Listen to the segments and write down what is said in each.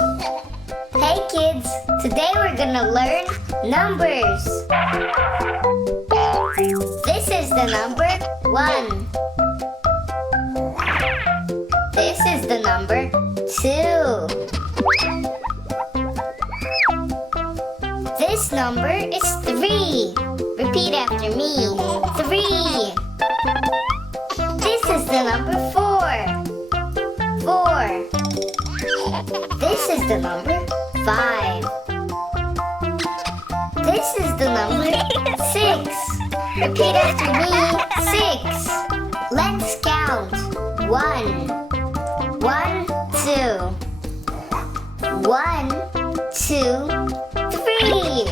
Hey kids, today we're gonna learn numbers. This is the number 1. This is the number 2. This number is 3. Repeat after me. 3. This is the number 4. 4. This is the number 5. This is the number 6. Repeat after me. 6. Let's count. 1. 1, 2. 1, 2, 3.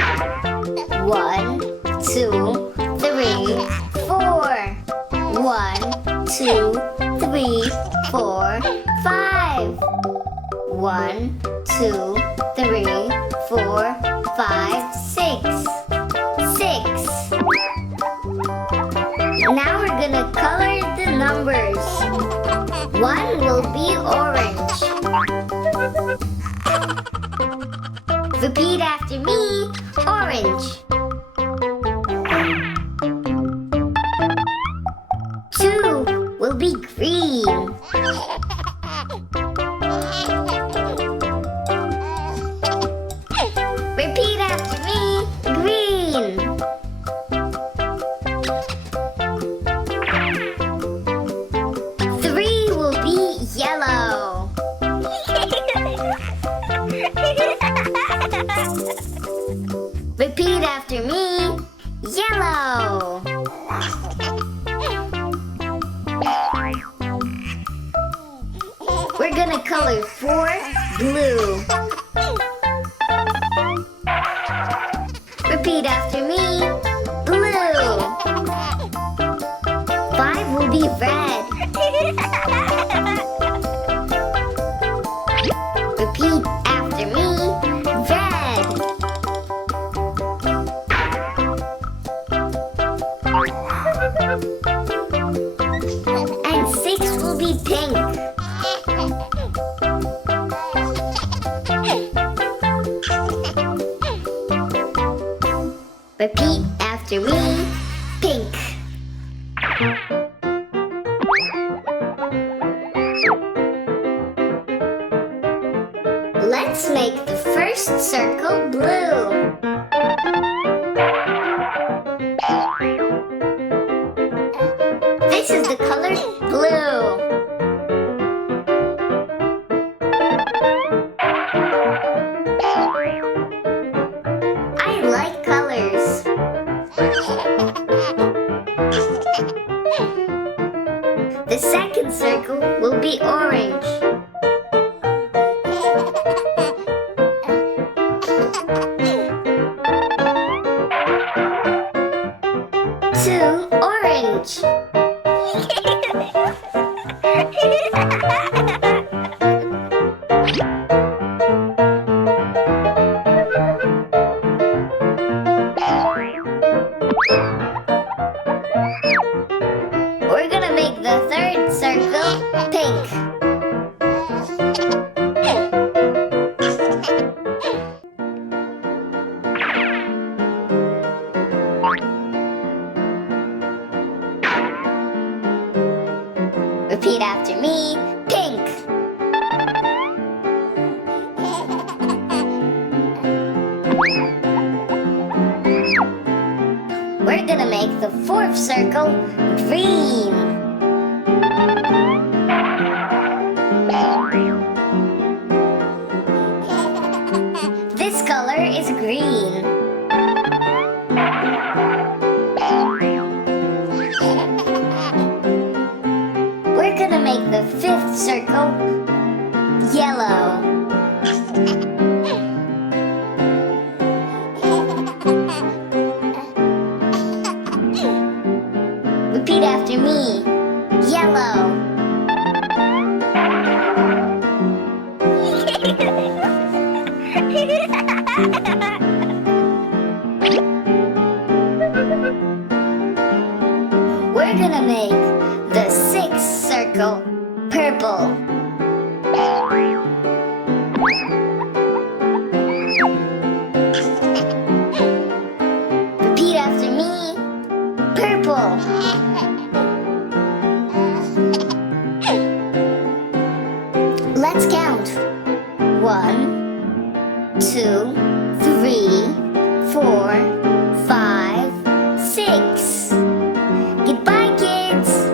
1, 2, 3, 4. 1, 2, 3, 4, 5. 1, 2, 3, 4, 5, 6. 6. Now we're gonna color the numbers. 1 will be orange. Repeat after me. Orange. 2 will be green. Repeat after me. Green. 3 will be yellow. Repeat after me. Yellow. We're gonna color 4 blue. Repeat after me. Blue. 5 will be red. Repeat after me. Red. And 6 will be pink. Repeat after me. Pink. Let's make the first circle blue. This is the color blue. I like colors. The second circle will be orange. Two orange. We're gonna make the third circle pink. Repeat after me. Pink. We're gonna make the fourth circle green. This color is green. We're gonna make the fifth circle yellow. Repeat after me. Yellow. We're gonna make the sixth circle purple. 1, 2, 3, 4, 5, 6. Goodbye, kids!